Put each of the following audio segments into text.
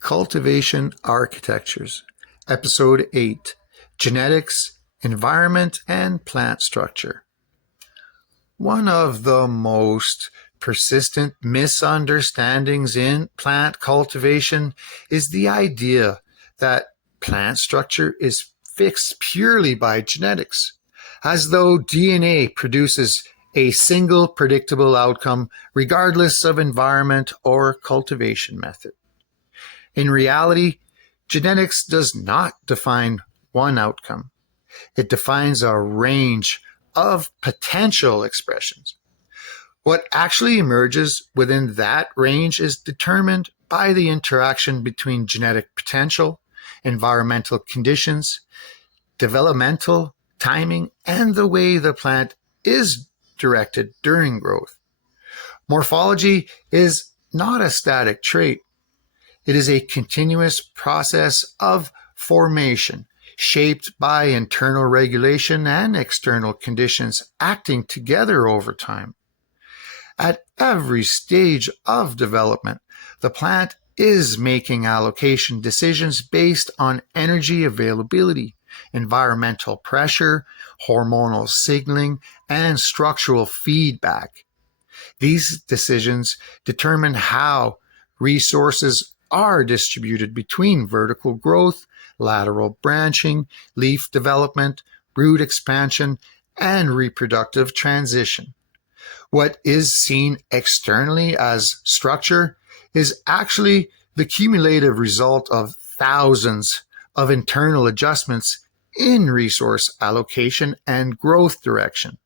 Cultivation Architectures, Episode 8, Genetics, Environment, and Plant Structure. One of the most persistent misunderstandings in plant cultivation is the idea that plant structure is fixed purely by genetics, as though DNA produces a single predictable outcome regardless of environment or cultivation method. In reality, genetics does not define one outcome. It defines a range of potential expressions. What actually emerges within that range is determined by the interaction between genetic potential, environmental conditions, developmental timing, and the way the plant is directed during growth. Morphology is not a static trait. It is a continuous process of formation, shaped by internal regulation and external conditions acting together over time. At every stage of development, the plant is making allocation decisions based on energy availability, environmental pressure, hormonal signaling, and structural feedback. These decisions determine how resources are distributed between vertical growth, lateral branching, leaf development, root expansion, and reproductive transition. What is seen externally as structure is actually the cumulative result of thousands of internal adjustments in resource allocation and growth direction.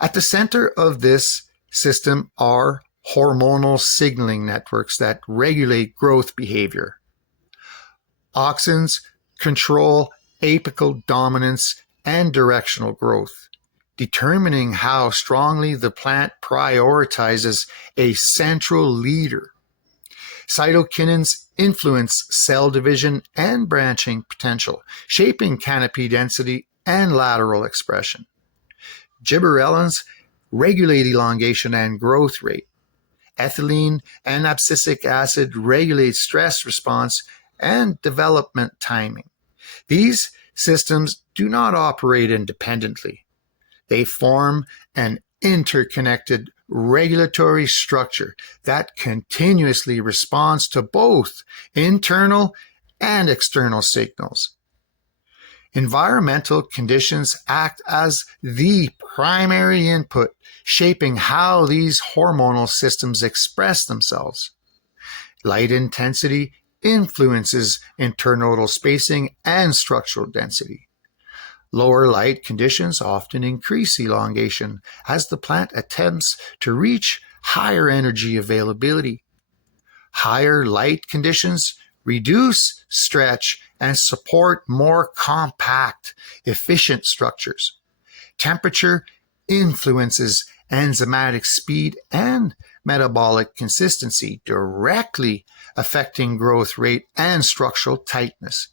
At the center of this system are hormonal signaling networks that regulate growth behavior. Auxins control apical dominance and directional growth, determining how strongly the plant prioritizes a central leader. Cytokinins influence cell division and branching potential, shaping canopy density and lateral expression. Gibberellins regulate elongation and growth rate. Ethylene and abscisic acid regulate stress response and development timing. These systems do not operate independently. They form an interconnected regulatory structure that continuously responds to both internal and external signals. Environmental conditions act as the primary input, shaping how these hormonal systems express themselves. Light intensity influences internodal spacing and structural density. Lower light conditions often increase elongation as the plant attempts to reach higher energy availability. Higher light conditions reduce stretch and support more compact, efficient structures. Temperature influences enzymatic speed and metabolic consistency, directly affecting growth rate and structural tightness.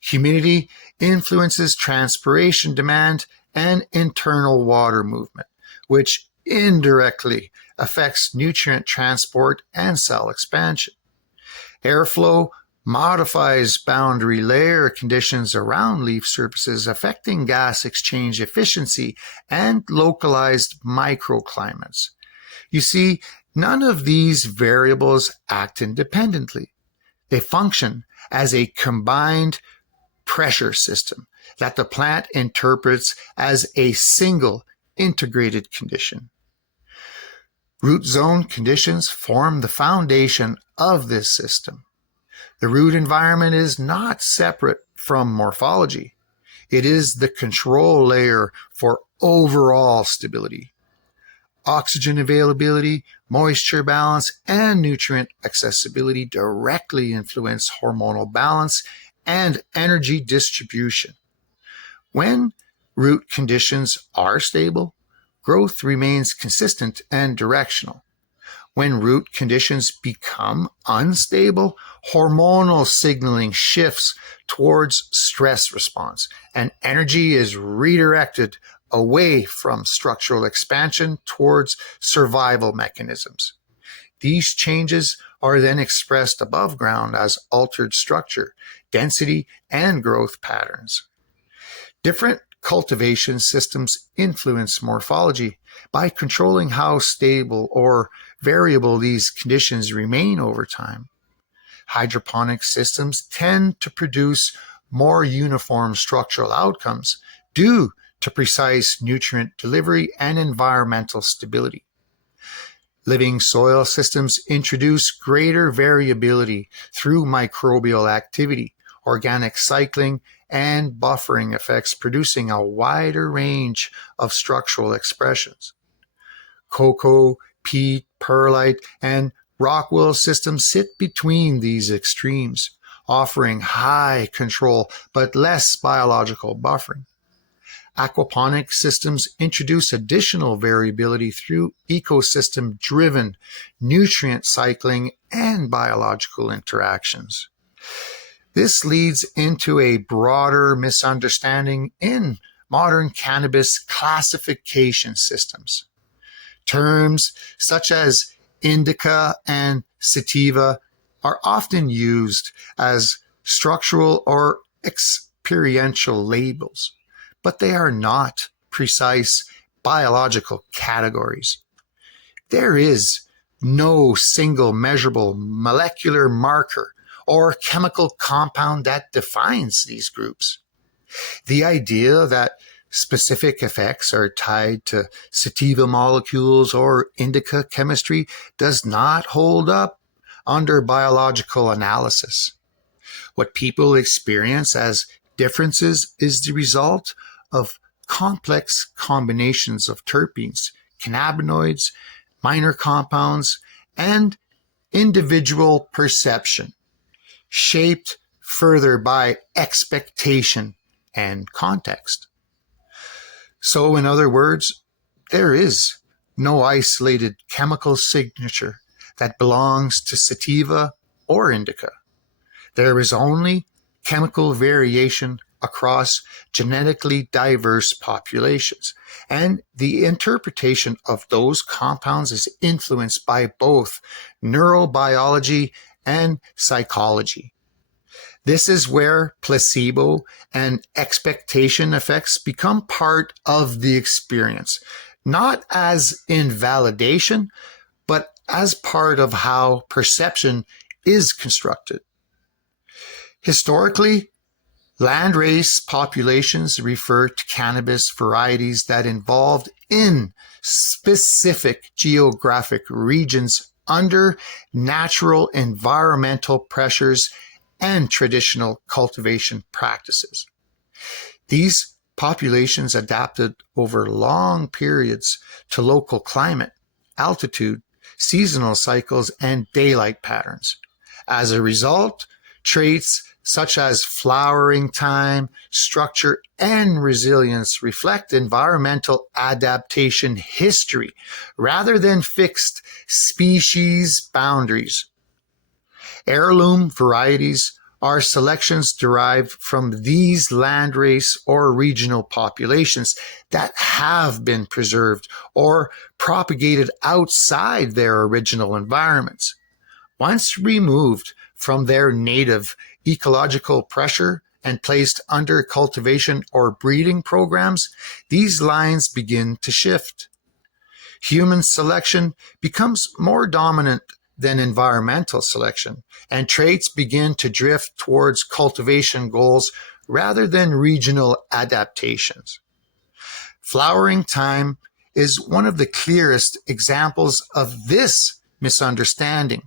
Humidity influences transpiration demand and internal water movement, which indirectly affects nutrient transport and cell expansion. Airflow modifies boundary layer conditions around leaf surfaces, affecting gas exchange efficiency and localized microclimates. You see, none of these variables act independently. They function as a combined pressure system that the plant interprets as a single integrated condition. Root zone conditions form the foundation of this system. The root environment is not separate from morphology. It is the control layer for overall stability. Oxygen availability, moisture balance, and nutrient accessibility directly influence hormonal balance and energy distribution. When root conditions are stable, growth remains consistent and directional. When root conditions become unstable, hormonal signaling shifts towards stress response, and energy is redirected away from structural expansion towards survival mechanisms. These changes are then expressed above ground as altered structure, density, and growth patterns. Different cultivation systems influence morphology by controlling how stable or variable these conditions remain over time. Hydroponic systems tend to produce more uniform structural outcomes due to precise nutrient delivery and environmental stability. Living soil systems introduce greater variability through microbial activity, organic cycling, and buffering effects, producing a wider range of structural expressions. Cocoa, peat, perlite, and rockwool systems sit between these extremes, offering high control but less biological buffering. Aquaponic systems introduce additional variability through ecosystem-driven nutrient cycling and biological interactions. This leads into a broader misunderstanding in modern cannabis classification systems. Terms such as indica and sativa are often used as structural or experiential labels, but they are not precise biological categories. There is no single measurable molecular marker or chemical compound that defines these groups. The idea that specific effects are tied to sativa molecules or indica chemistry does not hold up under biological analysis. What people experience as differences is the result of complex combinations of terpenes, cannabinoids, minor compounds, and individual perception, shaped further by expectation and context. So, in other words, there is no isolated chemical signature that belongs to sativa or indica. There is only chemical variation across genetically diverse populations, and the interpretation of those compounds is influenced by both neurobiology and psychology. This is where placebo and expectation effects become part of the experience, not as invalidation, but as part of how perception is constructed. Historically, landrace populations refer to cannabis varieties that evolved in specific geographic regions under natural environmental pressures and traditional cultivation practices. These populations adapted over long periods to local climate, altitude, seasonal cycles, and daylight patterns. As a result, traits such as flowering time, structure, and resilience reflect environmental adaptation history rather than fixed species boundaries. Heirloom varieties are selections derived from these landrace or regional populations that have been preserved or propagated outside their original environments. Once removed from their native ecological pressure and placed under cultivation or breeding programs, these lines begin to shift. Human selection becomes more dominant than environmental selection, and traits begin to drift towards cultivation goals rather than regional adaptations. Flowering time is one of the clearest examples of this misunderstanding.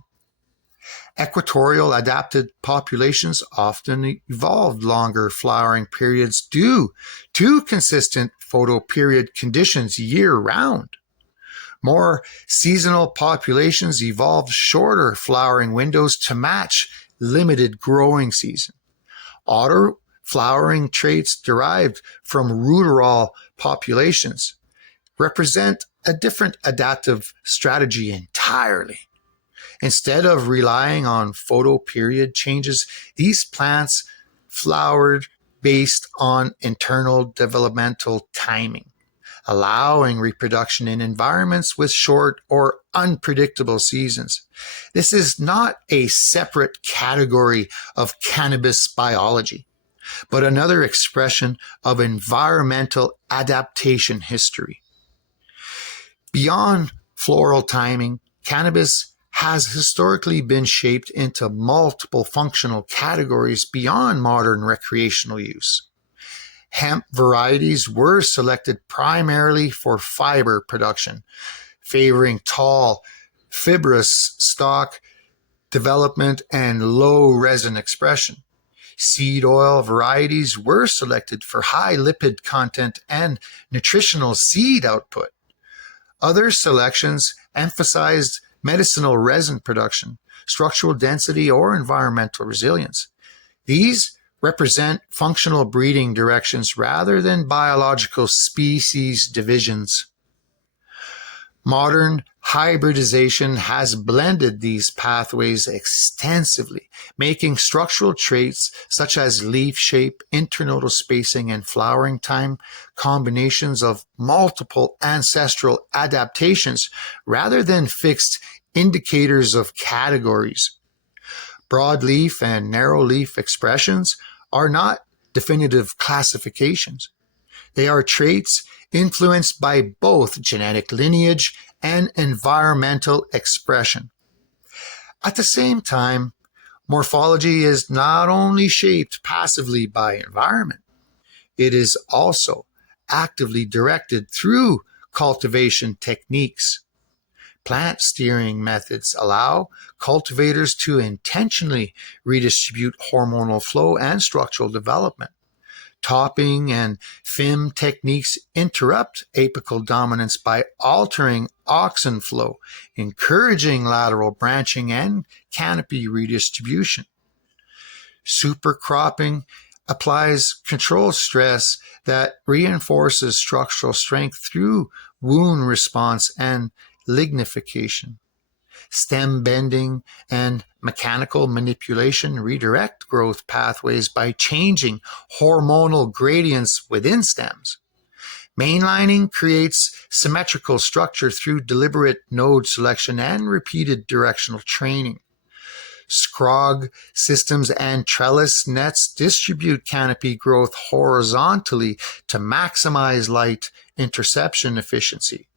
Equatorial adapted populations often evolved longer flowering periods due to consistent photoperiod conditions year-round. More seasonal populations evolved shorter flowering windows to match limited growing season. Auto flowering traits derived from ruderal populations represent a different adaptive strategy entirely. Instead of relying on photoperiod changes, these plants flowered based on internal developmental timing, allowing reproduction in environments with short or unpredictable seasons. This is not a separate category of cannabis biology, but another expression of environmental adaptation history. Beyond floral timing, cannabis has historically been shaped into multiple functional categories beyond modern recreational use. Hemp varieties were selected primarily for fiber production, favoring tall, fibrous stalk development and low resin expression. Seed oil varieties were selected for high lipid content and nutritional seed output. Other selections emphasized medicinal resin production, structural density, or environmental resilience. These represent functional breeding directions rather than biological species divisions. Modern hybridization has blended these pathways extensively, making structural traits such as leaf shape, internodal spacing, and flowering time combinations of multiple ancestral adaptations rather than fixed indicators of categories. Broadleaf and narrowleaf expressions are not definitive classifications. They are traits influenced by both genetic lineage and environmental expression. At the same time, morphology is not only shaped passively by environment, it is also actively directed through cultivation techniques. Plant steering methods allow cultivators to intentionally redistribute hormonal flow and structural development. Topping and FIM techniques interrupt apical dominance by altering auxin flow, encouraging lateral branching and canopy redistribution. Supercropping applies control stress that reinforces structural strength through wound response and lignification. Stem bending and mechanical manipulation redirect growth pathways by changing hormonal gradients within stems. Mainlining creates symmetrical structure through deliberate node selection and repeated directional training. Scrog systems and trellis nets distribute canopy growth horizontally to maximize light interception efficiency.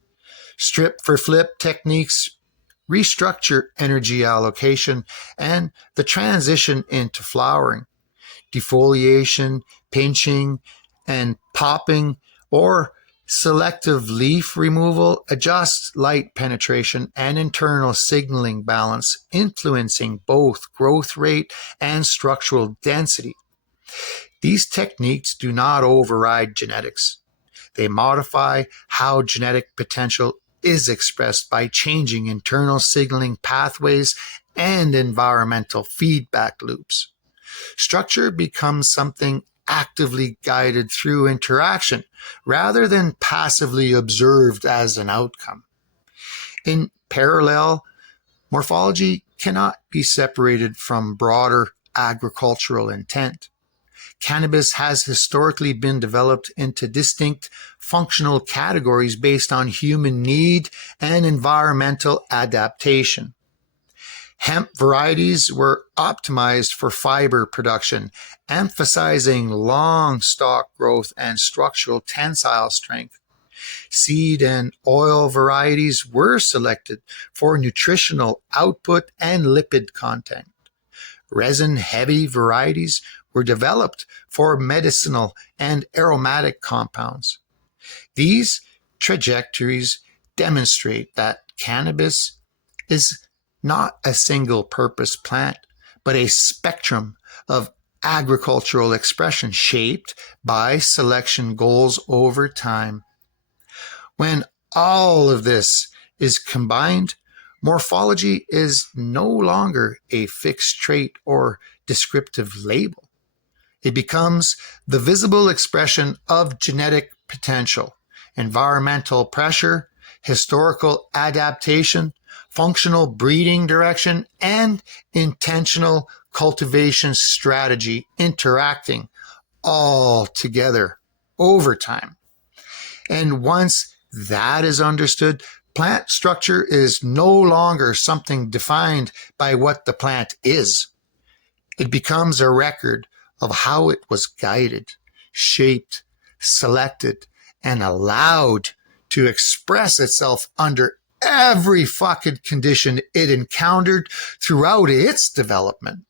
Strip for flip techniques restructure energy allocation and the transition into flowering. Defoliation, pinching, and popping or selective leaf removal adjust light penetration and internal signaling balance, influencing both growth rate and structural density. These techniques do not override genetics. They modify how genetic potential is expressed by changing internal signaling pathways and environmental feedback loops. Structure becomes something actively guided through interaction rather than passively observed as an outcome. In parallel, morphology cannot be separated from broader agricultural intent. Cannabis has historically been developed into distinct functional categories based on human need and environmental adaptation. Hemp varieties were optimized for fiber production, emphasizing long stalk growth and structural tensile strength. Seed and oil varieties were selected for nutritional output and lipid content. Resin-heavy varieties were developed for medicinal and aromatic compounds. These trajectories demonstrate that cannabis is not a single-purpose plant, but a spectrum of agricultural expression shaped by selection goals over time. When all of this is combined, morphology is no longer a fixed trait or descriptive label. It becomes the visible expression of genetic potential, environmental pressure, historical adaptation, functional breeding direction, and intentional cultivation strategy interacting all together over time. And once that is understood, plant structure is no longer something defined by what the plant is. It becomes a record of how it was guided, shaped, selected, and allowed to express itself under every fucking condition it encountered throughout its development.